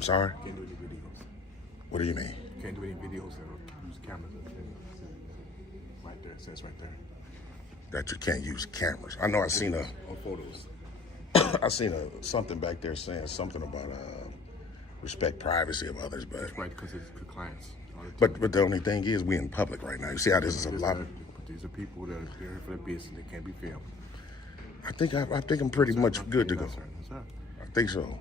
I'm sorry? Can't do any videos. What do you mean? Can't do any videos that use cameras. Right there, it says right there. That you can't use cameras. I know I seen On photos. I seen something back there saying something about respect privacy of others, but That's right, because it's clients. but the only thing is we in public right now. You see how this is a lot. These are people that are here for their business. They can't be filmed. I think I'm pretty much good to go. Yes, sir. Yes, sir. I think so.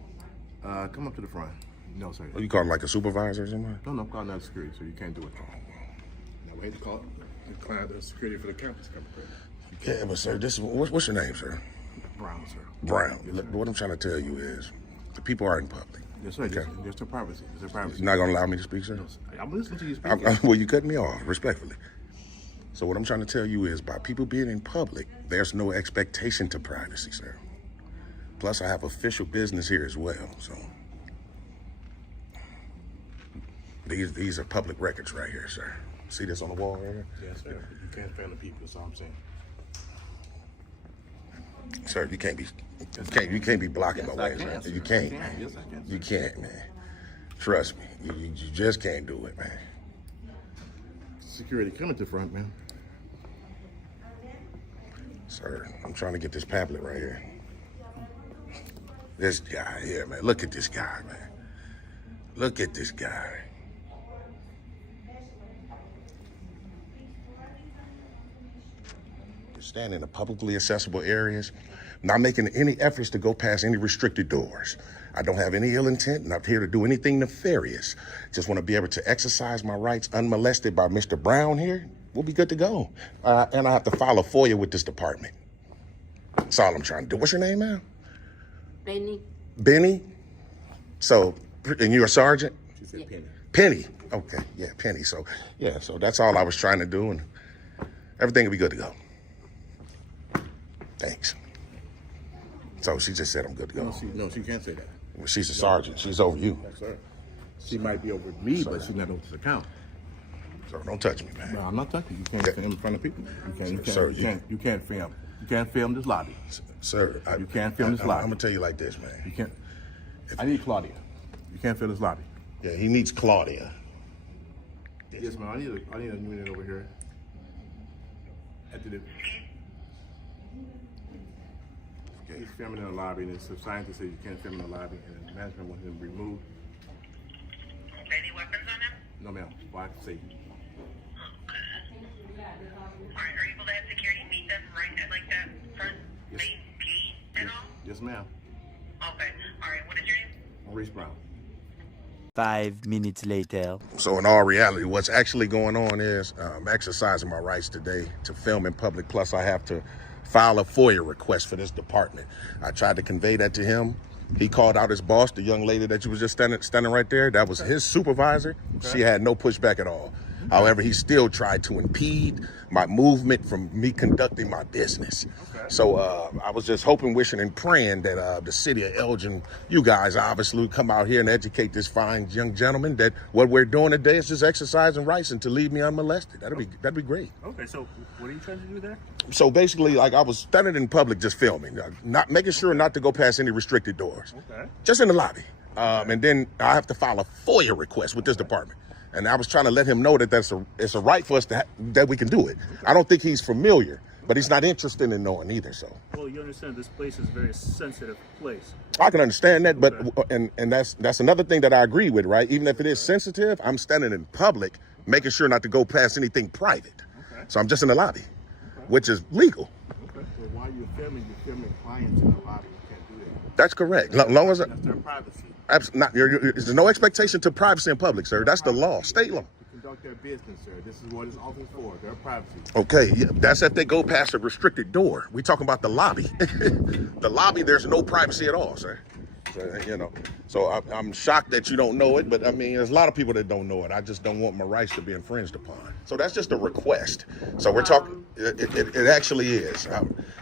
Come up to the front. No, sir. Oh, you call him like a supervisor or something? No, I'm calling out security, so you can't do it. Now, we hate to call the client the security for the campus. Yeah, but sir, this is what's your name, sir? Brown, sir. Brown. Yes, Look, what I'm trying to tell you is, the people are in public. Yes, sir. Okay. Just their privacy. It's their privacy. You're not gonna allow me to speak, sir? No, sir. I'm listening to you speak. Well, you cut me off, respectfully. So what I'm trying to tell you is, by people being in public, there's no expectation to privacy, sir. Plus, I have official business here as well, so. These are public records right here, sir. See this on the wall right here? Yes, sir. You can't fan the people. That's all I'm saying. Sir, you can't be blocking my way, can, sir. sir. You can't, Yes, man. I can, sir. You can't, man. Trust me. You just can't do it, man. Security, come at the front, man. Sir, I'm trying to get this pamphlet right here. This guy here, man. Look at this guy, man. Look at this guy. Stand in the publicly accessible areas, not making any efforts to go past any restricted doors. I don't have any ill intent, not here to do anything nefarious. Just want to be able to exercise my rights unmolested by Mr. Brown here. We'll be good to go. And I have to file a FOIA with this department. That's all I'm trying to do. What's your name, ma'am? Benny. Benny? So, and you're a sergeant? She said Penny. Penny. Okay, yeah, Penny. So that's all I was trying to do, and everything will be good to go. Thanks. So she just said I'm good to go. No, she can't say that. Well, she's a sergeant. She's over you. Yes, sir. She might be over me, but she's not over this account. So don't touch me, man. No, I'm not touching you. You can't film in front of people. You can't film. You can't film this lobby. Sir, You can't film this lobby. I'm gonna tell you like this, man. You can't. I need Claudia. You can't film this lobby. Yeah, he needs Claudia. Yes, ma'am. I need a unit over here. After the. He's filming in the lobby, and the scientist said you can't film in the lobby, and the management wants him removed. Any weapons on him? No, ma'am. Why say you? Alright, are you able to have security meet them right at like that front Yes. main gate and all? Yes, ma'am. Okay. Alright, what is your name? Maurice Brown. 5 minutes later. So in all reality, what's actually going on is I'm exercising my rights today to film in public. Plus, I have to file a FOIA request for this department. I tried to convey that to him. He called out his boss, the young lady that you was just standing right there. That was his supervisor. She had no pushback at all. However, he still tried to impede my movement from me conducting my business. So I was just hoping, wishing, and praying that the city of Elgin, you guys obviously would come out here and educate this fine young gentleman that what we're doing today is just exercising rights and to leave me unmolested. That'd be great. Okay, so what are you trying to do there? So basically, like I was standing in public just filming, not making sure not to go past any restricted doors. Okay. Just in the lobby. And then I have to file a FOIA request with this department. And I was trying to let him know that it's a right for us that we can do it. I don't think he's familiar, but he's not interested in knowing either. So. Well, you understand this place is a very sensitive place. I can understand that, but and that's another thing that I agree with, right? Even if it is sensitive, I'm standing in public, making sure not to go past anything private. Okay. So I'm just in the lobby, which is legal. Okay. So while you're filming clients in the lobby. You can't do that. That's correct. Long as That's their privacy. there's no expectation to privacy in public, sir. That's the law, state law. To conduct their business, sir. This is what it's office for. Their privacy. Okay, yeah, that's if they go past a restricted door. We talking about the lobby. The lobby, there's no privacy at all, sir. So I'm shocked that you don't know it, but I mean, there's a lot of people that don't know it. I just don't want my rights to be infringed upon. So that's just a request. So we're talking, it actually is.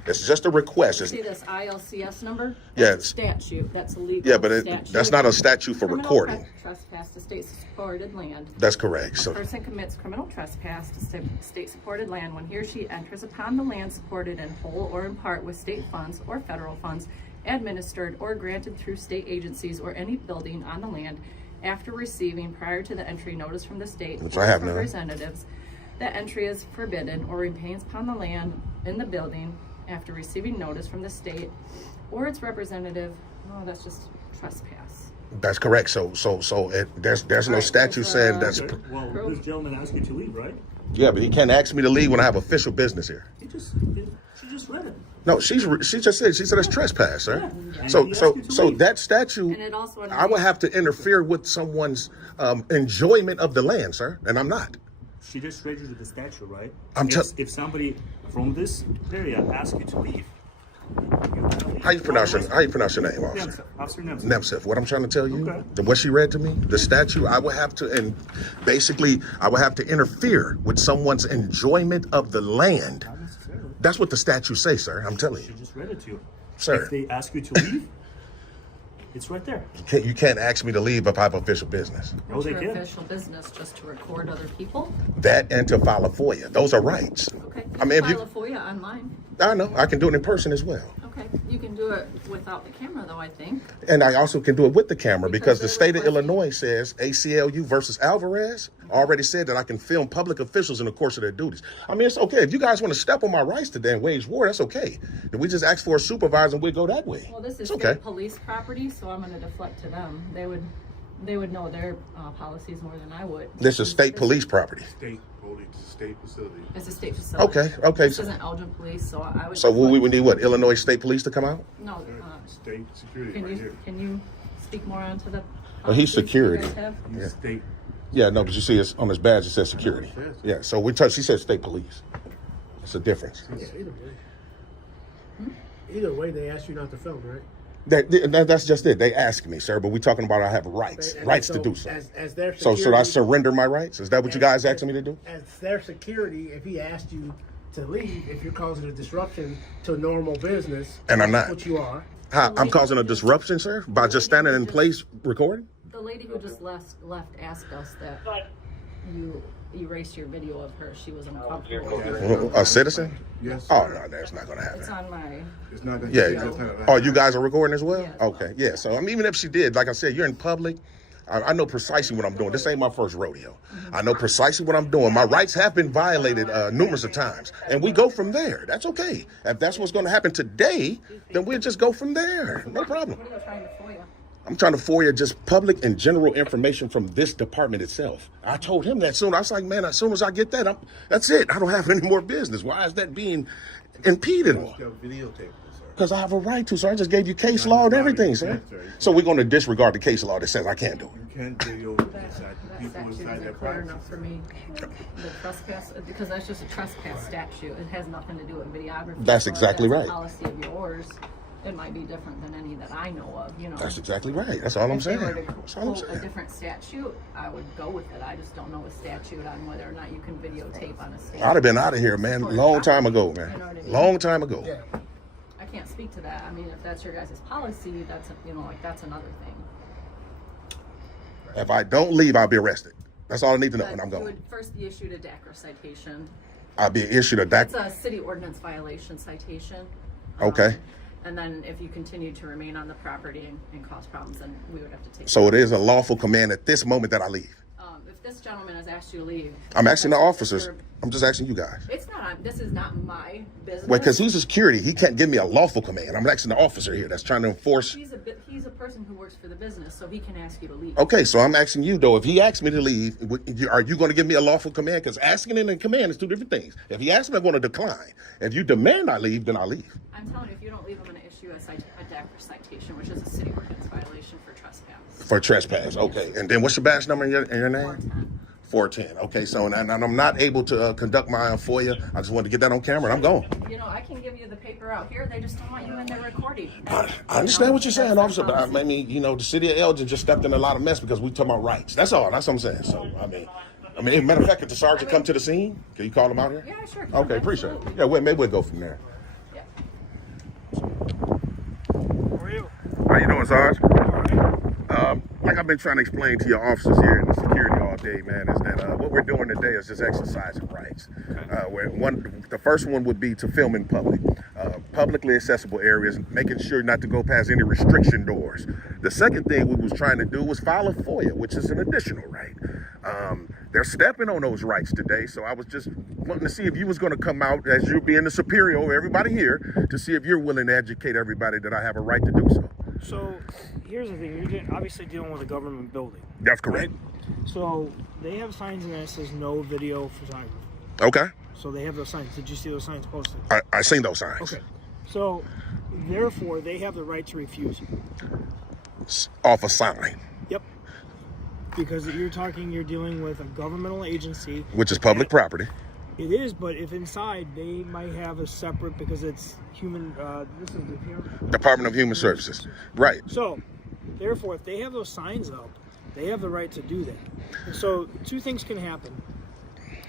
It's just a request. See this ILCS number? Yeah, That's a statute. That's a legal Yeah, but statute. that's not a statute for Criminal recording. Trespass to state-supported land. That's correct. A So person commits criminal trespass to state-supported land when he or she enters upon the land supported in whole or in part with state funds or federal funds administered, or granted through state agencies or any building on the land after receiving prior to the entry notice from the state Which or I have its none. representatives that entry is forbidden or remains upon the land in the building after receiving notice from the state or its representative. No, that's just trespass. That's correct. So there's no Right, statute there's, saying that's. Okay. Well, this gentleman asked you to leave, right? Yeah, but he can't ask me to leave when I have official business here. She just read it. No, she just said it's trespass, sir. Yeah. So And he asked you to leave. that statute, And it also I would have to interfere with someone's enjoyment of the land, sir, and I'm not. She just read you the statute, right? I'm if somebody from this area asks you to leave, How you pronounce your name, officer? Officer Nemtsov. Nemtsov. What I'm trying to tell you, Okay. what she read to me, the statute, I would have to, and basically, I would have to interfere with someone's enjoyment of the land. Not necessarily. That's what the statute says, sir. I'm telling She you, just read it to you. Sir. If they ask you to leave, it's right there. you can't ask me to leave if I have official business. No, they Your can. official business just to record other people. That and to file a FOIA. Those are rights. Okay. I mean, if you- file a FOIA online. I know. I can do it in person as well. Okay. You can do it without the camera, though, I think. And I also can do it with the camera because the Because state they're of requesting- Illinois says ACLU versus Alvarez already said that I can film public officials in the course of their duties. I mean, it's okay. If you guys want to step on my rights today and wage war, that's okay. If we just ask for a supervisor and we go that way. Well, this is It's okay. state police property, so I'm going to deflect to them. They would know their policies more than I would. This is state police property. State police, state facility. It's a state facility. Okay. This isn't Elgin Police, so I would. So we deflect. would need what? Illinois State Police to come out? No. State security Can right you here. can you speak more onto the? Well, he's policies you security. guys have? You state. Yeah, no, but you see, it's on his badge. It says security. I know, it says. Yeah. So we touched. She said state police. It's a difference. Yeah, either way. Either way, they ask you not to film, right? That's just it. They ask me, sir, but we're talking about I have rights And to so, do so. As their So security, should I surrender my rights? Is that what you guys asking me to do? As their security, if he asked you to leave, if you're causing a disruption to normal business, And I'm that's not. what you are. I'm causing a disruption, sir, by just standing in place recording? The lady who just left asked us that you erased your video of her. She was uncomfortable. A citizen? Yes. Oh, no, that's not going to It's happen. on my. It's not gonna. Yeah. it's not gonna- Oh, you guys are recording as well? Yes. Okay. Yeah. So, I mean, even if she did, like I said, you're in public. I know precisely what I'm doing. This ain't my first rodeo. I know precisely what I'm doing. My rights have been violated numerous of times. And we go from there. That's okay. If that's what's going to happen today, then we'll just go from there. No problem. What are you trying to FOIA? I'm trying to FOIA just public and general information from this department itself. I told him that soon. I was like, man, as soon as I get that, that's it. I don't have any more business. Why is that being impeded on? They'll videotape this, sir. Because I have a right to, sir. I just gave you case law and everything, sir. So we're going to disregard the case law that says I can't do it. You can't video That inside the people statute inside isn't that clear property. enough for me. The trespass, because that's just a trespass statute. It has nothing to do with videography. That's So if exactly that's right. a policy of yours, it might be different than any that I know of, you know. That's exactly right. That's all I'm If they saying. were to That's all I'm quote a saying. different statute, I would go with it. I just don't know a statute on whether or not you can videotape on a state. I'd have been out of here, man, long time ago, man. You know what I mean? Long time ago. Yeah. I can't speak to that. I mean, if that's your guys' policy, that's, that's another thing. If I don't leave, I'll be arrested. That's all I need to know, and I'm But you going. would first be issued a DACR citation. I'll be issued a DAC. It's a city ordinance violation citation. Okay. And then if you continue to remain on the property and cause problems, then we would have to take. So it is a lawful command at this moment that I leave. If this gentleman has asked you to leave. I'm asking the that's officers. your- I'm just asking you guys. It's not, this is not my business. Well, because he's a security, he can't give me a lawful command. I'm asking the officer here that's trying to enforce. He's a person who works for the business, so he can ask you to leave. Okay, so I'm asking you though, if he asks me to leave, are you going to give me a lawful command? Because asking and a command is two different things. If he asks me, I'm going to decline. If you demand I leave, then I leave. I'm telling you, if you don't leave, I'm going to issue a DACR citation, which is a city ordinance violation for trespass. For trespass, okay. And then what's your badge number and your name? 410. 410. Okay, so and I'm not able to conduct my FOIA. I just wanted to get that on camera, and I'm going. I can give you the paper out here. They just don't want you in there recording. I understand what you're saying, officer, but I mean, the city of Elgin just stepped in a lot of mess because we talking about rights. That's all. That's what I'm saying. So, I mean, matter of fact, if the sergeant come to the scene, can you call him out here? Yeah, sure. Okay, appreciate it. Absolutely. Yeah, maybe we'll go from there. Yeah. How you doing, Sarge? Like I've been trying to explain to your officers here in the security all day, man, is that what we're doing today is just exercising rights. The first one would be to film in public. publicly accessible areas, making sure not to go past any restriction doors. The second thing we was trying to do was file a FOIA, which is an additional right. They're stepping on those rights today, so I was just wanting to see if you was going to come out as you being the superior over everybody here to see if you're willing to educate everybody that I have a right to do so. So here's the thing: you're obviously dealing with a government building. That's correct. Right? So they have signs in there that says no video photography. Okay. So they have those signs. Did you see those signs posted? I seen those signs. Okay. So therefore, they have the right to refuse you. Off a sign. Yep. Because you're dealing with a governmental agency. Which is public property. It is, but if inside, they might have a separate, because it's human, this is the human, Department of Human Services. Right. So, therefore, if they have those signs up, they have the right to do that. And so, two things can happen.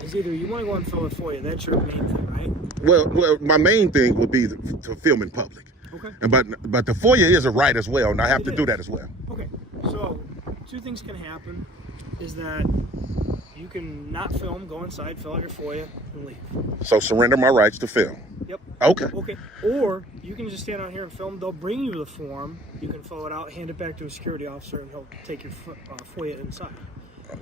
Is either you want to go and fill it for you, that's your main thing, right? Well, my main thing would be to film in public. Okay. But the FOIA is a right as well, and I have to do that as well. Okay. So, two things can happen is that you can not film, go inside, fill out your FOIA, and leave. So surrender my rights to film. Yep. Okay. Okay. Or you can just stand out here and film. They'll bring you the form. You can fill it out, hand it back to a security officer, and he'll take your FOIA inside.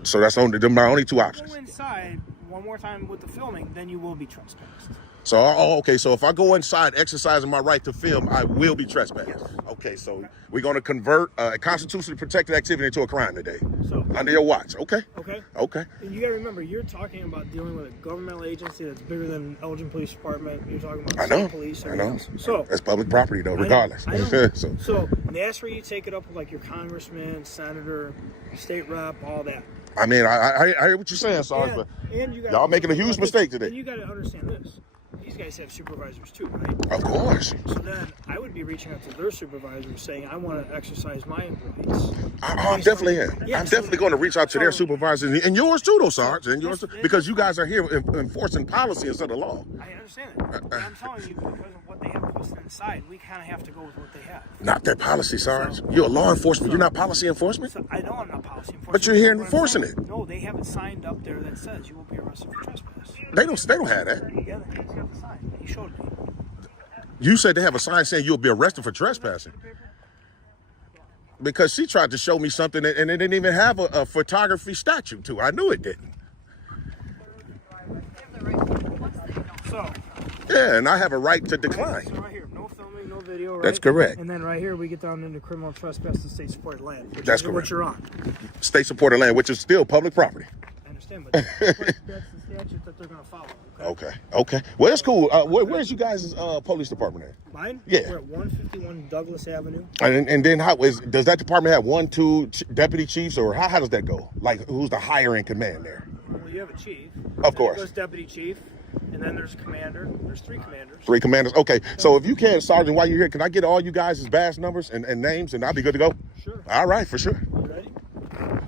So that's my only two options. Go inside one more time with the filming, then you will be trespassed. So, okay, so if I go inside exercising my right to film, I will be trespassed. Yes. Okay, so we're going to convert a constitutionally protected activity into a crime today. So under your watch, okay? Okay. Okay. And you got to remember, you're talking about dealing with a governmental agency that's bigger than Elgin Police Department. You're talking about state police. I know. So that's public property, though, regardless. I know. So that's where you take it up with like your congressman, senator, state rep, all that. I mean, I hear what you're saying, Sarge, but y'all making a huge mistake today. And you got to understand this. These guys have supervisors too, right? Of course. So then I would be reaching out to their supervisors saying, I want to exercise my rights. I definitely am. Yeah, I'm definitely going to reach out to their supervisors and yours too, though, Sarge, and yours too, because you guys are here enforcing policy instead of law. I understand that. But I'm telling you, because of what they have posted inside, we kind of have to go with what they have. Not their policy, Sarge. You're a law enforcement. You're not policy enforcement. So I know I'm not policy enforcement. But you're here enforcing it. No, they have it signed up there that says you will be arrested for trespass. They don't have that. Yeah, he's got the sign. He showed me. You said they have a sign saying you'll be arrested for trespassing. Because she tried to show me something and it didn't even have a photography statute to it. I knew it didn't. So. Yeah, and I have a right to decline. So right here, no filming, no video, right? That's correct. And then right here we get down into criminal trespass to state-supported land. That's correct. What you're on. State-supported land, which is still public property. I understand, but that's the statute that they're going to follow. Okay. Well, that's cool. Where's you guys' police department at? Mine? Yeah. We're at 151 Douglas Avenue. And then does that department have 1, 2 deputy chiefs, or how does that go? Like, who's the higher in command there? Well, you have a chief. Of course. There's deputy chief, and then there's a commander. There's 3 commanders. 3 commanders. Okay. So if you can, Sergeant, while you're here, can I get all you guys' badge numbers and names, and I'll be good to go? Sure. All right, for sure. You ready?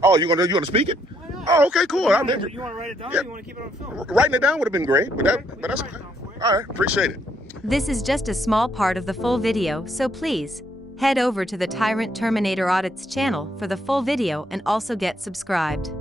Oh, you gonna speak it? Why not? Oh, okay, cool. You want to write it down, or you want to keep it on film? Writing it down would have been great, but that's okay. All right, appreciate it. This is just a small part of the full video, so please head over to the Tyrant Terminator Audits channel for the full video and also get subscribed.